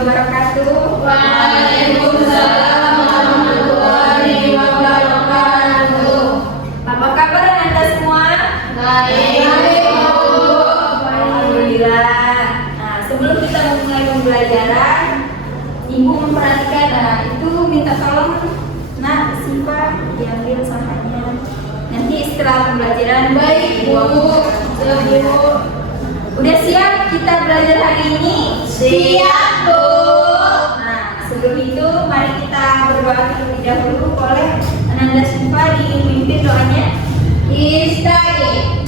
wabarakatuh. Waalaikumsalam warahmatullahi wabarakatuh. Apa kabar Anda semua? Baik. Alhamdulillah. Nah, sebelum kita memulai pembelajaran, Ibu memperhatikan. Nah, itu minta tolong Nak, Siva diambil sahannya. Nanti setelah pembelajaran Baik, Bu. Siap, Bu. Udah siap kita belajar hari ini? Siap, Bu. Nah, sebelum itu mari kita berdoa terlebih dahulu. Boleh Ananda Siva dipimpin doanya? Istari.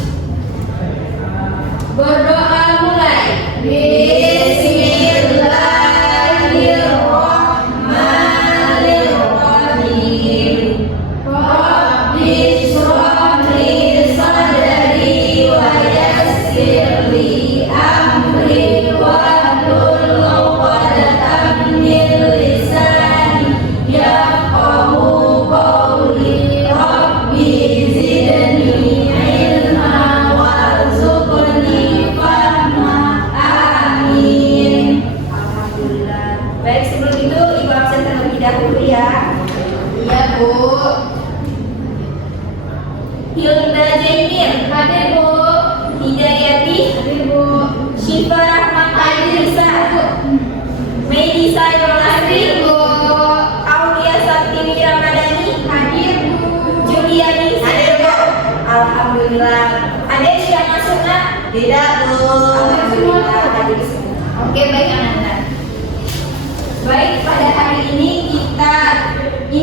Berdoa mulai. Bismillahirrahmanirrahim. Rabbi shrah li sadri wa yassir li amri wahlul 'uqdatam min lisani yafqahu qawli. Rabbi zidni ilma warzuqni fahma. Amin. Alhamdulillah. Baik, sebelum itu Ibu absen terlebih dahulu ya. Iya, Bu. Hilda Jainir, Hadir, Bu. Hidayati, Hadir, Bu. Syifa Rahmat Adrisa, Medi Sayrul Asri, Hadir, Bu. Aulia Saktiwi Ramadhani, Hadir, Bu. Juliani. Hadir, Bu. Alhamdulillah. Ada yang masuk Nak? Tidak, Bu. Alhamdulillah hadir semua. Oke, baik Ananda. Baik, pada hari ini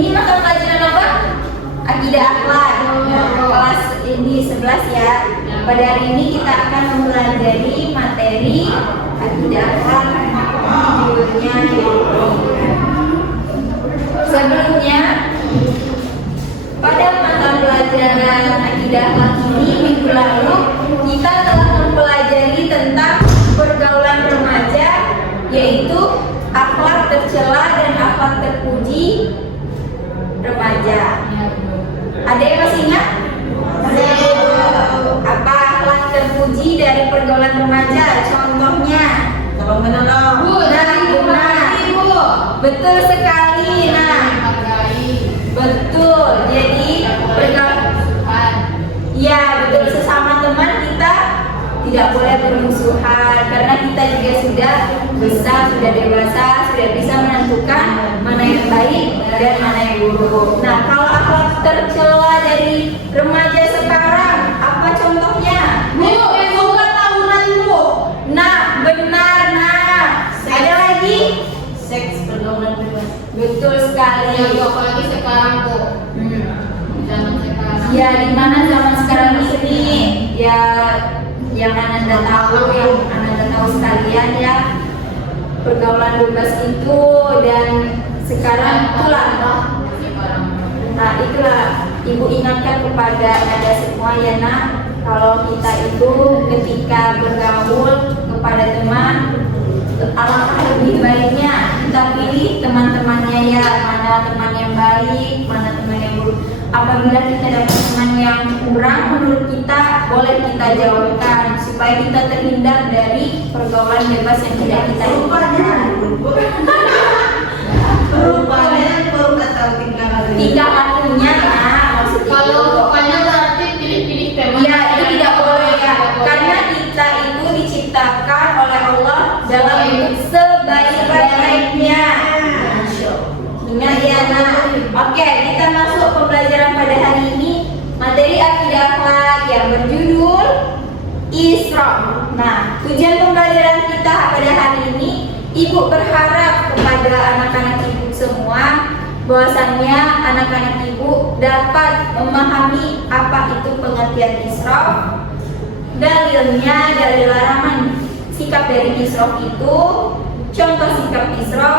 mata pelajaran apa? Akidah akhlak. Kelas ini 11 ya. Pada hari ini kita akan mempelajari materi akidah akhlak. Judulnya sebelumnya pada mata pelajaran akidah akhlak ini minggu lalu kita telah mempelajari tentang pergaulan remaja, yaitu akhlak tercela dan akhlak terpuji remaja. Ada yang masih ingat? Apa akhlak terpuji dari pergaulan remaja? Contohnya? Tolong menolong. Bu, betul sekali. Nah, betul. Jadi pergaulan, ya betul, sesama teman kita tidak boleh bermusuhan karena kita juga sudah besar, sudah dewasa, sudah bisa menentukan mana yang baik dan mana yang buruk. Nah, kalau akhlak tercela dari remaja sekarang, apa contohnya? Bu, bukan tahunan, Bu. Nah, benar. Nah, ada lagi? Seks pergaulan bebas. Betul sekali. Ya, Bu, apalagi sekarang, Bu. Zaman sekarang. Ya, di mana zaman sekarang ini ya yang Ananda tahu sekalian ya, pergaulan bebas itu, dan sekarang itulah. Nah, itulah Ibu ingatkan kepada Anda semua ya Nak, kalau kita itu ketika bergaul kepada teman, alangkah lebih baiknya kita pilih teman-temannya ya, mana teman yang baik, mana teman yang buruk. Apabila kita dapat teman yang kurang menurut kita, boleh kita jauhkan supaya kita terhindar dari pergaulan bebas yang tidak kita inginkan. Tingkah lakunya nah, maksudnya Kalau rupanya berarti pilih-pilih teman. ya, itu tidak boleh ya, karena kita itu diciptakan oleh Allah dalam bentuk sebaik-baiknya. Ingat ya Nak. Oke, kita masuk pembelajaran pada hari ini, materi akidah akhlak yang berjudul Isra. Nah, tujuan pembelajaran kita pada hari ini, Ibu berharap kepada anak-anak Ibu semua bahwasannya anak-anak Ibu dapat memahami apa itu pengertian Isra. Dalilnya dari larangan sikap dari Isra itu, contoh sikap Isra,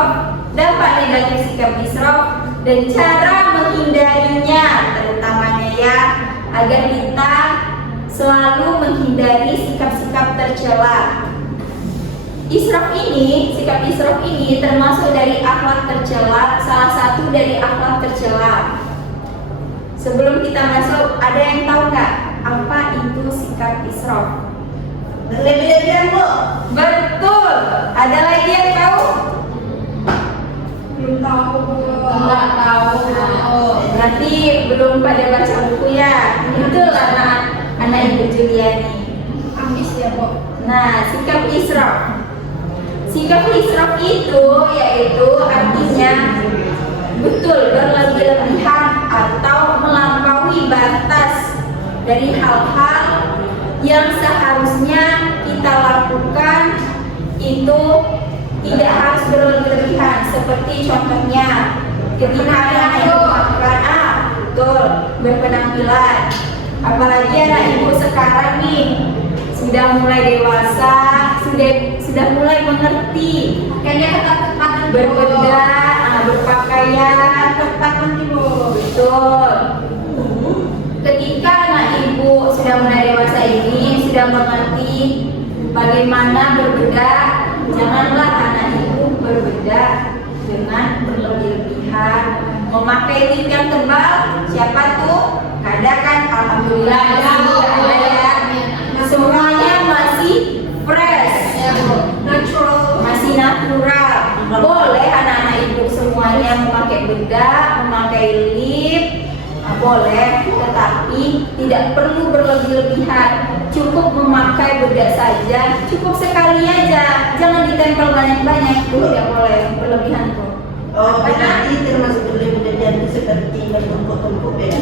dampak negatif sikap Isra, dan cara menghindarinya, terutamanya ya, agar kita selalu menghindari sikap-sikap tercela. Sikap israf ini termasuk dari akhlak tercela, salah satu dari akhlak tercela. Sebelum kita masuk, ada yang tahu nggak apa itu sikap israf? Lebih-lebihan, Bu. Betul. Ada lagi yang tahu? Belum tahu. Enggak tahu. Berarti belum pada baca buku ya. Itu anak Ibu Juliani. Ambis ya, Bu. Nah, sikap israf. Sikap israf itu yaitu artinya betul berlebih-lebihan atau melampaui batas dari hal-hal yang seharusnya kita lakukan itu tidak harus berlebih-lebihan. Seperti contohnya ketika anak ibu melakukan betul berpenampilan. Apalagi anak ibu sekarang nih sudah mulai dewasa, sudah mulai mengerti, Kayaknya ketat-ketat berbedak, berpakaian ketat nanti, Bu. betul. Ketika anak ibu sudah mulai dewasa ini sudah mengerti bagaimana berbedak, janganlah anak ibu berbedak dengan berlebih-lebihan. Memakai lip yang tebal, siapa tuh? Ada kan? Alhamdulillah ada ya. Semuanya masih fresh, masih natural. Boleh anak-anak ibu semuanya memakai bedak, memakai lip, boleh, tetapi tidak perlu berlebih-lebihan. Cukup memakai bedak saja, cukup sekali aja. Jangan ditempel banyak-banyak, itu tidak boleh berlebihan tuh. Oh, berarti termasuk berlebihan seperti bertumpuk-tumpuk ya?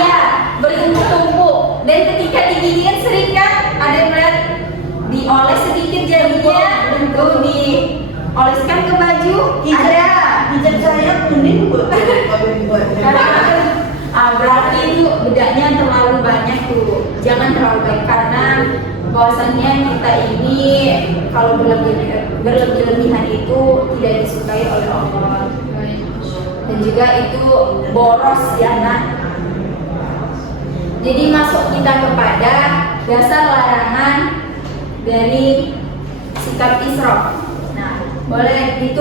Iya, bertumpuk-tumpuk. Dan ketika digigit sering kan ada melihat dioles sedikit jadinya, tuh dioleskan ke baju. Ada. Hijab saya kuning buat kalau dibuat. Berarti itu bedaknya terlalu banyak tuh. Jangan terlalu banyak karena bahwasannya kita ini kalau berlebihan itu tidak disukai oleh Allah. Dan juga itu boros ya nak. Jadi masuk kita kepada dasar larangan dari sikap israf. Nah, boleh itu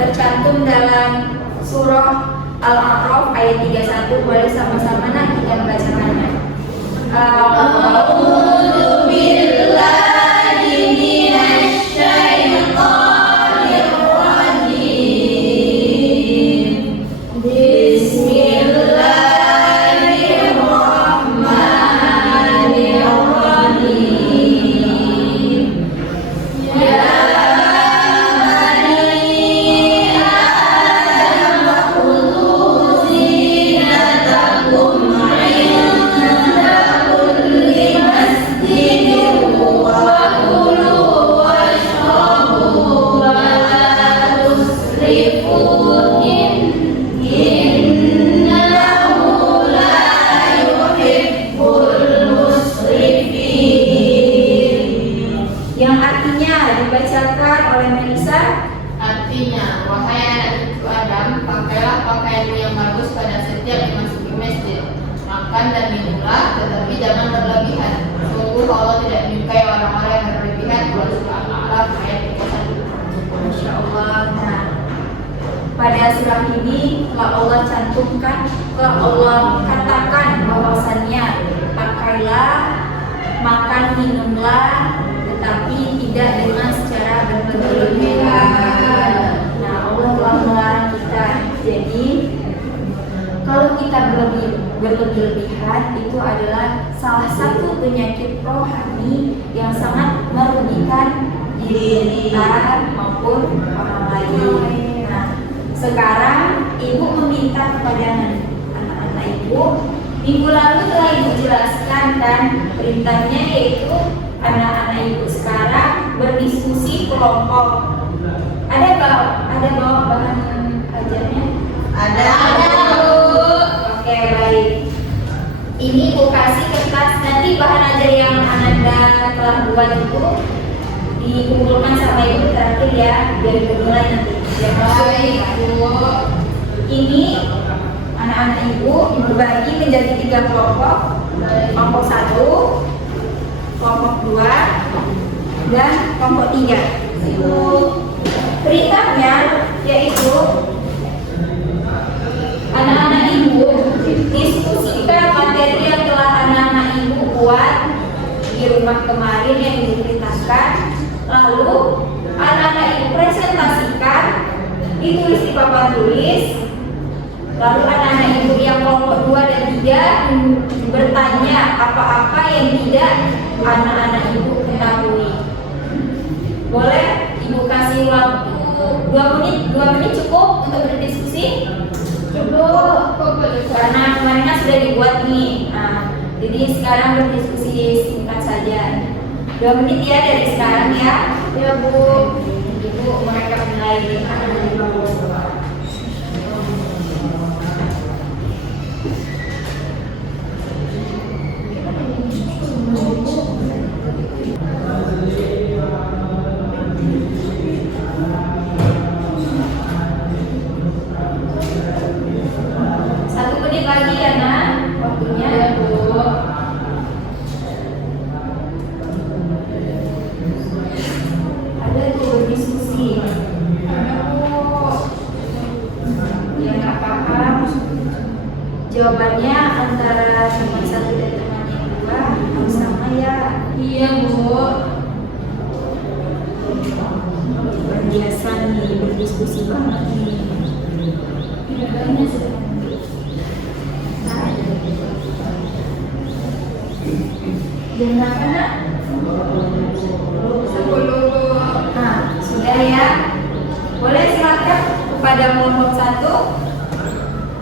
tercantum dalam surah Al-A'raf ayat 31. Boleh sama-sama nak kita membacakannya. A'udzu billahi minasy syaithanir rajim. Bismillahirrahmanirrahim. Ya yang artinya dibacakan oleh Melisa. Artinya, wahai anak cucu Adam, pakailah pakaianmu yang bagus pada setiap memasuki masjid. Makan dan minumlah, tetapi jangan berlebihan. Sungguh Allah tidak menyukai orang-orang yang berlebihan. Surah Al-A'raf ayat 31. Masya Allah. Nah, pada surah ini telah Allah cantumkan, telah Allah katakan bahwasannya pakailah, makan minumlah, tetapi tidak dengan secara berlebihan. Nah, Allah telah melarang kita. Jadi kalau kita berlebihan itu adalah salah satu penyakit rohani yang sangat merugikan diri kita maupun orang lain. Nah, sekarang ibu meminta kepada anak-anak ibu. Minggu lalu telah ibu jelaskan kan perintahnya, yaitu anak-anak ibu sekarang berdiskusi kelompok. Ada bawa bahan ajarnya? Ada. Oke, baik. Ini ibu kasih kertas, nanti bahan ajar yang Ananda telah buat itu dikumpulkan sama ibu terakhir ya, biar ibu mulai nanti. Baik, Bu. Ini anak-anak ibu bagi menjadi 3 kelompok. Kelompok 1, kelompok 2, dan kelompok 3. Perintahnya yaitu anak-anak ibu diskusikan materi yang telah anak-anak ibu buat di rumah kemarin yang diperintahkan. Lalu anak-anak ibu presentasikan ditulis di papan tulis. Lalu anak-anak ibu yang kelompok 2 dan 3 bertanya apa-apa yang tidak anak-anak ibu ketahui. Boleh ibu kasih waktu 2 menit cukup untuk berdiskusi? Cukup. Karena kemarin kan sudah dibuat nih. Nah, jadi sekarang berdiskusi singkat saja. 2 menit ya dari sekarang ya. Ya Bu. Ibu mereka nilai anak-anak ibu. Lagi ya nak, waktunya ya Bu. Ada tuh berdiskusi. Ya nggak paham. Jawabannya antara teman 1 dan teman yang 2 harus sama ya. Iya Bu. Biasa nih berdiskusi banget nih. Jawabannya sudah. Jam berapa nak? 10. Nah, sudah ya. Boleh silakan kepada kelompok 1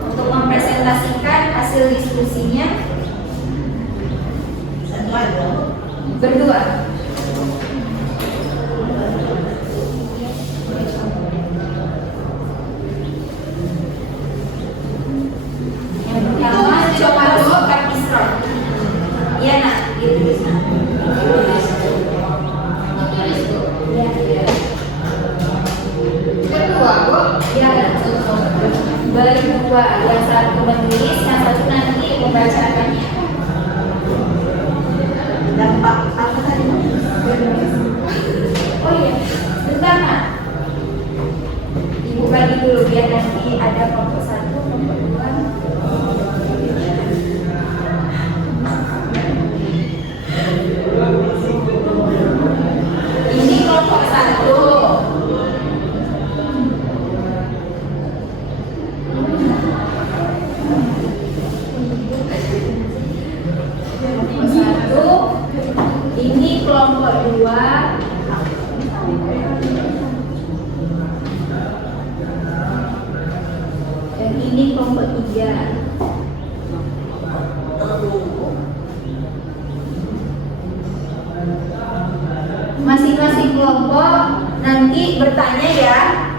untuk mempresentasikan hasil diskusinya. Berdua. Yang pertama coba bukan Isra. Iya nak, ditulis nak. Iya. Kedua, Bu. Iya. Berdua, yang satu menulis, yang satu nanti membacakannya. Dampak apa tadi? Oh iya, bentar nak. Ibu bagi dulu biar nanti ada kelompok 1, kelompok 2. Ini kelompok 1. Ini kelompok 2. Dan ini kelompok 3. Masing-masing kelompok nanti bertanya ya.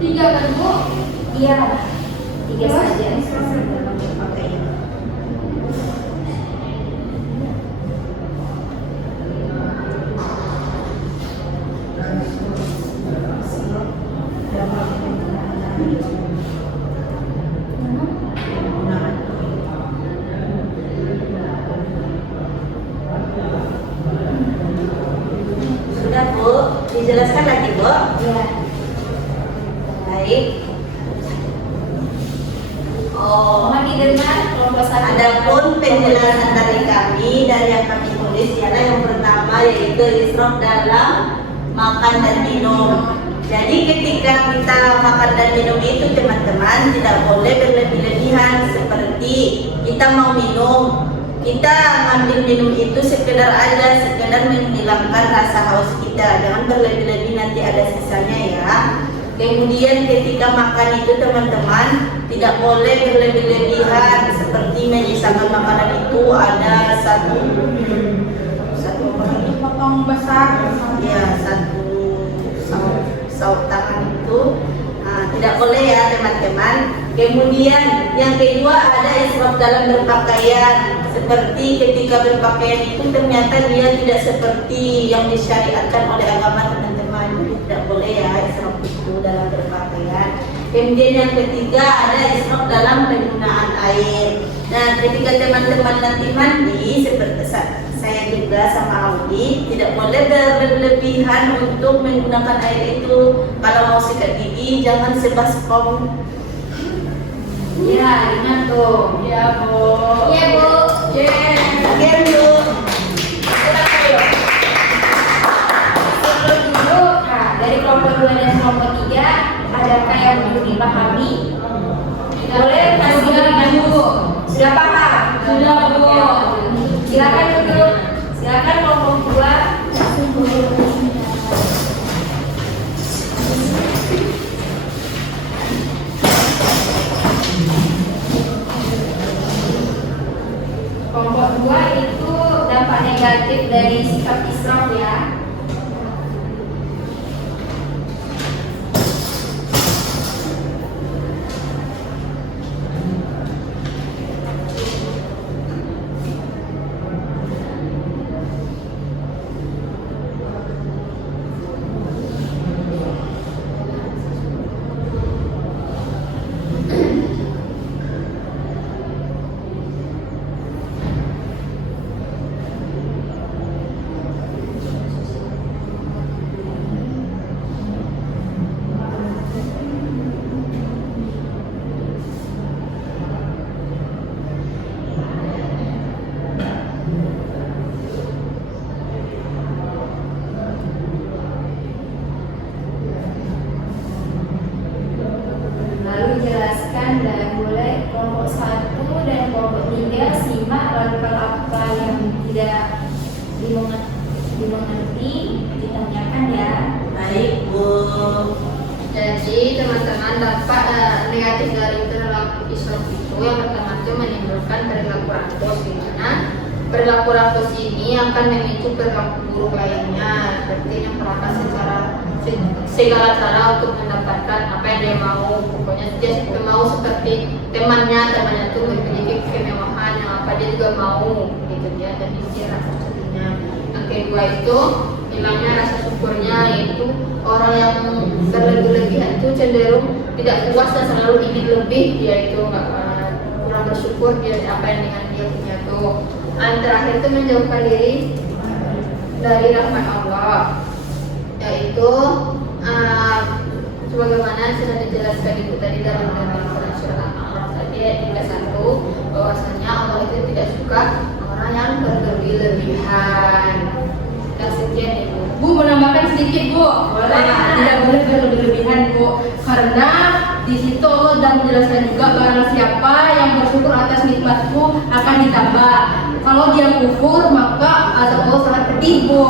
Tiga kan Bu? Iya, 3 saja. Sudah Bu, dijelaskan lagi Bu. Iya. Baik. Mohon didengar kelompok 1. Adapun penjelasan dari kami dari yang kami tulis ialah yang pertama yaitu israf dalam makan dan minum. Jadi ketika kita makan dan minum itu teman-teman tidak boleh berlebih-lebihan, seperti kita mau minum, kita ngambil minum itu sekedar menghilangkan rasa haus kita, jangan berlebih-lebih nanti ada sisanya ya. Kemudian ketika makan itu teman-teman tidak boleh berlebih-lebihan, seperti menyisakan makanan itu ada satu Potong besar. ya satu saut tangan itu. Nah, tidak boleh ya teman-teman. Kemudian yang kedua ada israf dalam berpakaian, seperti ketika berpakaian itu ternyata dia tidak seperti yang disyariatkan oleh agama teman-teman, tidak boleh ya israf itu dalam berpakaian. Kemudian yang ketiga ada israf dalam penggunaan air. Nah, ketika teman-teman nanti mandi, seperti saya juga sama Audi, tidak boleh berlebihan untuk menggunakan air itu. Kalau mau sikat gigi, jangan sebaskom. Ya, ingat tuh. Ya, Bu. Iya, Bu. Oke, Bu. Sebelum dulu, nah, dari kelompok 2 dan kelompok 3, adakah yang belum dipahami? Boleh kasih dulu. Sudah paham? Sudah, Bu. Silakan duduk. Silakan kelompok 2. Kelompok 2 itu dampak negatif dari sikap israf ya. Lalu jelaskan dan mulai kelompok 1 dan kelompok 3 simak lakukan apa yang tidak dimengerti ditanyakan ya. Baik, Bu. Jadi teman-teman, dampak negatif dari perilaku israf itu yang pertama itu menimbulkan perilaku rakus, di mana perilaku rakus ini akan memicu perilaku buruk lainnya, seperti yang melakukan segala cara untuk mendapatkan apa yang dia mau. Pokoknya dia mau seperti temannya itu memiliki kemewahan yang apa dia juga mau, gitu ya. Dan ini rasa sedihnya. Yang kedua itu hilangnya rasa syukurnya, yaitu orang yang berlebihan itu cenderung tidak puas dan selalu ingin lebih, dia itu kurang bersyukur dia apa yang dengan dia punya tuh. Yang terakhir itu menjauhkan diri dari rahmat Allah, yaitu sebagaimana sudah dijelaskan Ibu tadi dalam Al-Quran surah Al-A'raf tadi ayat 31, bahwasanya Allah itu tidak suka orang yang berlebihan. Dan sekian Ibu. Bu, menambahkan sedikit, Bu. Tidak boleh berlebihan, Bu. Karena di situ Allah sudah menjelaskan juga barang siapa yang bersyukur atas nikmatku akan ditambah. Kalau dia kufur maka azab Allah sangat pedih, Bu.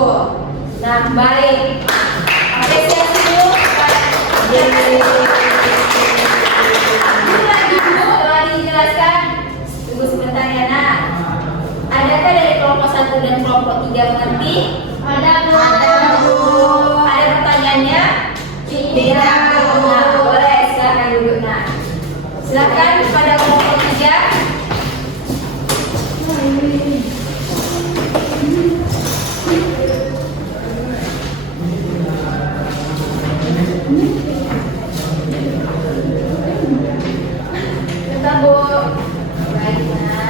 Nah, baik. Apresiasi dulu. Setelah dijelaskan, tunggu sebentar ya nak. Adakah dari kelompok 1 dan kelompok 3 mengerti? Ada, Bu. Ada, Bu. Ada pertanyaannya? Tidak, Bu. Nah, boleh, silakan duduk nak. Silakan pada kelompok 3. Kita Bu. Baik nak.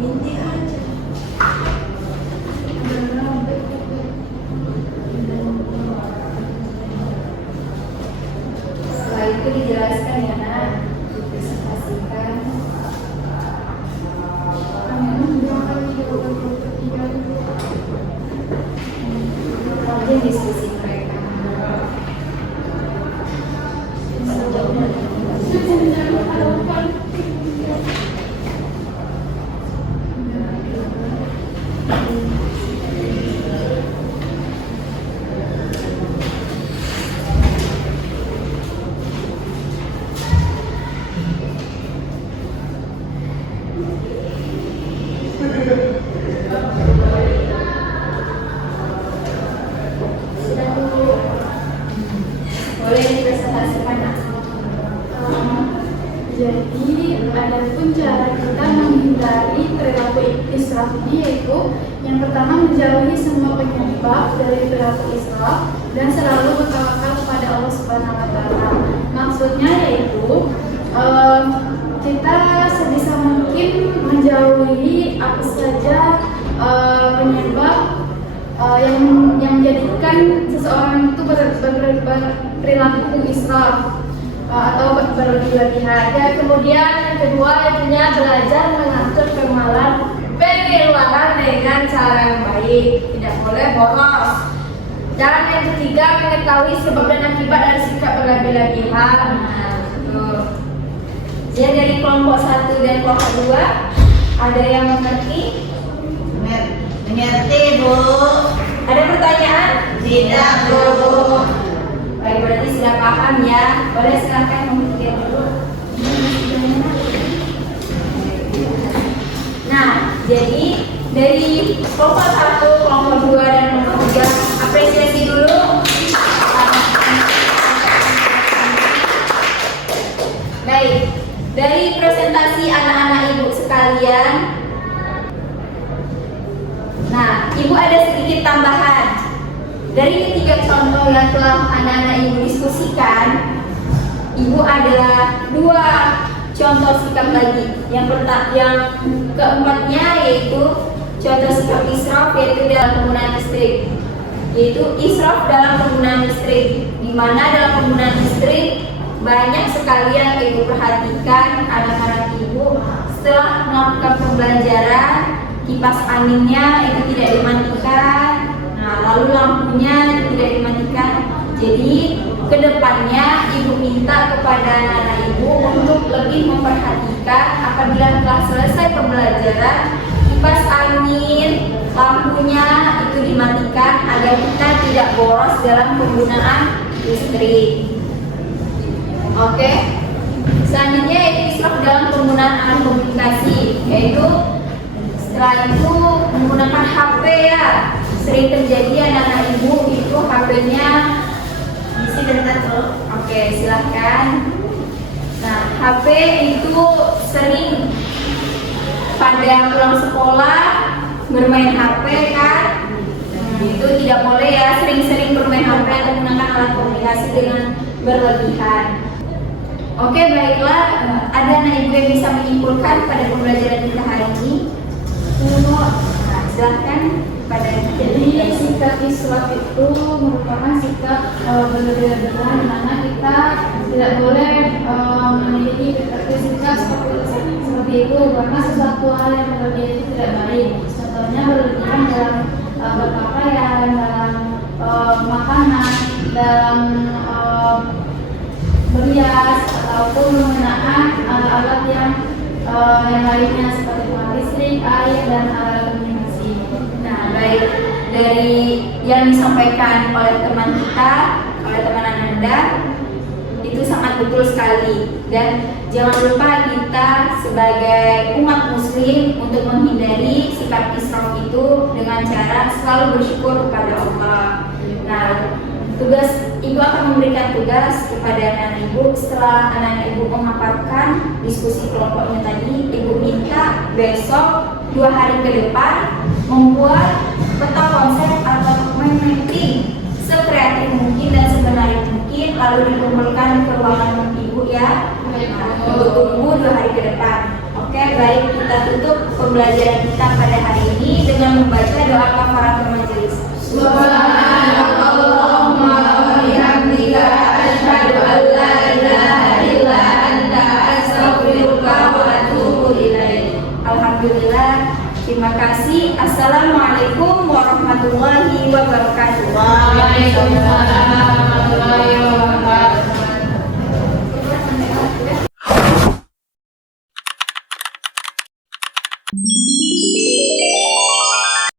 Inti aja. itu dijelaskan ya nak, dipresentasikan. Kemudian diskusi mereka. Boleh dipresentasikan nak? Jadi adapun cara kita menghindari perilaku israf ini yaitu yang pertama menjauhi semua penyebab dari perilaku israf dan selalu bertawakal kepada Allah Subhanahu wa taala. Maksudnya yaitu kita sebisa mungkin menjauhi apa saja penyebab yang menjadikan seseorang itu berperilaku israf atau berlebih-lebihan. Dan kemudian yang kedua yaitu belajar mengatur pengeluaran dengan cara yang baik, tidak boleh boros. Dan yang ketiga mengetahui sebab dan akibat dari sikap berlebih-lebihan. Jadi dari kelompok 1 dan kelompok 2 ada yang mengerti? Mengerti Bu? Ada pertanyaan? Tidak Bu. Baik, berarti sudah paham ya. Boleh silakan memikir dulu. Nah, jadi dari kelompok 1, kelompok 2 dan kelompok 3 apresiasi dulu. Baik, dari presentasi anak-anak ibu sekalian. Nah, ibu ada sedikit tambahan. Dari ketiga contoh yang telah anak-anak ibu diskusikan, ibu ada 2 contoh sikap lagi. Yang keempatnya yaitu contoh sikap israf, yaitu dalam penggunaan listrik. Yaitu israf dalam penggunaan listrik, di mana dalam penggunaan listrik banyak sekali yang ibu perhatikan anak-anak ibu setelah melakukan pembelajaran, kipas anginnya itu tidak dimatikan. Nah, lalu lampunya itu tidak dimatikan. Jadi kedepannya ibu minta kepada anak-anak ibu untuk lebih memperhatikan apabila telah selesai pembelajaran, kipas angin, lampunya itu dimatikan agar kita tidak boros dalam penggunaan listrik. Oke. Selanjutnya yaitu israf dalam penggunaan alat komunikasi, yaitu setelah itu menggunakan HP ya. Sering terjadi anak-anak ibu itu HP-nya Isi bentar Bu. Oke, silahkan. Nah, HP itu sering pada pulang sekolah bermain HP kan? Itu tidak boleh ya, sering-sering bermain HP atau menggunakan alat komunikasi dengan berlebihan. Oke, baiklah. Ada anak ibu yang bisa menyimpulkan pada pembelajaran kita hari ini? Nah, silahkan pada. Jadi sikap israf itu merupakan sikap berlebihan, di mana kita tidak boleh memiliki sikap seperti itu karena sesuatu hal yang berlebihan itu tidak baik. Contohnya berlebihan dalam berpakaian, dalam makanan, dalam berias ataupun menggunakan alat-alat yang lainnya seperti listrik, air dan alat komunikasi. Nah, baik, dari yang disampaikan oleh teman kita, oleh teman Ananda, itu sangat betul sekali. Dan jangan lupa kita sebagai umat muslim untuk menghindari sikap israf itu dengan cara selalu bersyukur kepada Allah. Nah, ibu akan memberikan tugas kepada anak-anak ibu. Setelah anak-anak ibu memaparkan diskusi kelompoknya tadi, ibu minta besok 2 hari ke depan membuat peta konsep atau mapping sekreatif mungkin dan sebenarnya mungkin, lalu dikumpulkan ke ruangan ibu ya. Ibu tunggu 2 hari ke depan. Oke, baik, kita tutup pembelajaran kita pada hari ini dengan membaca doa kafaratul majelis. Subhanallahumma wa bihamdika asyhadu an la ilaha Terima kasih. Assalamualaikum warahmatullahi wabarakatuh. Waalaikumsalam.